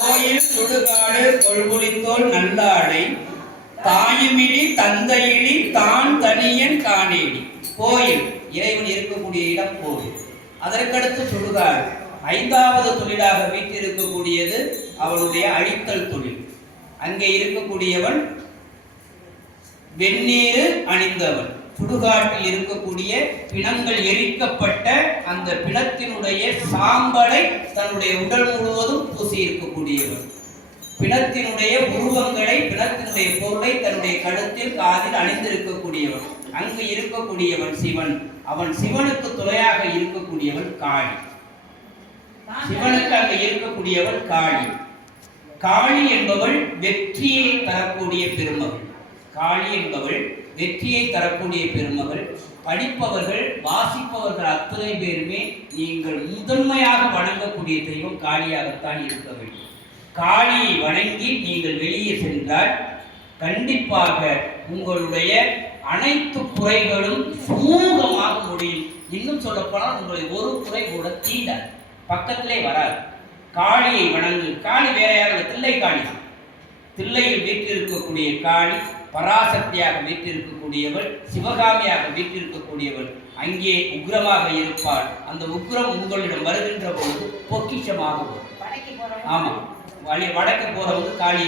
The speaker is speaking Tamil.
கோயில் சுடுகாடு கொள்குளித்தோல் நல்லாடை தாயுமிழி தந்தையிழி தான் தனியன் காணேடி. கோயில் இறைவன் இருக்கக்கூடிய இடம் கோயில். அதற்கடுத்து சுடுகாடு. ஐந்தாவது தொழிலாக வீட்டிருக்கக்கூடியது அவனுடைய அழித்தல் தொழில். அங்கே இருக்கக்கூடியவன் வெந்நீர் அணிந்தவன். சுடுகாட்டில் இருக்கக்கூடிய பிணங்கள் எரிக்கப்பட்ட அந்த பிணத்தினுடைய சாம்பலை தன்னுடைய உடல் முழுவதும் பூசி இருக்கக்கூடியவன். பிணத்தினுடைய உருவங்களை, பிணத்தினுடைய பொருளை தன்னுடைய கழுத்தில் காதில் அணிந்திருக்கக்கூடியவன். அங்கு இருக்கக்கூடியவன் சிவன். அவன் சிவனுக்கு துணையாக இருக்கக்கூடியவன் காளி. சிவனுக்கு அங்கு இருக்கக்கூடியவன் காளி. காளி என்பவள் வெற்றியை தரக்கூடிய பெருமகள். காளி என்பவள் வெற்றியை தரக்கூடிய பெருமகள். படிப்பவர்கள், வாசிப்பவர்கள் அத்தனை பேருமே நீங்கள் முதன்மையாக வணங்கக்கூடிய தெய்வம் காளியாகத்தான் இருக்க வேண்டும். காளியை வணங்கி நீங்கள் வெளியே சென்றால் கண்டிப்பாக உங்களுடைய அனைத்து குறைகளும் சுமூகமாக முடியும். இன்னும் சொல்லப்போனால் உங்களை ஒரு குறை கூட தீண்டாது, பக்கத்திலே வராது. காளியை வணங்கு. காளி வேற யாரும் தில்லை காளி தான். தில்லையில் வீட்டிருக்கக்கூடிய காளி பராசக்தியாக வீட்டிருக்கக்கூடியவள், சிவகாமியாக வீட்டிருக்கக்கூடியவள். அங்கே உக்ரமாக இருப்பாள். அந்த உக்ரம் உங்களிடம் வருகின்ற பொழுது பொக்கிஷமாக வரும். ஆமா, வடக்கு போறவங்க காளி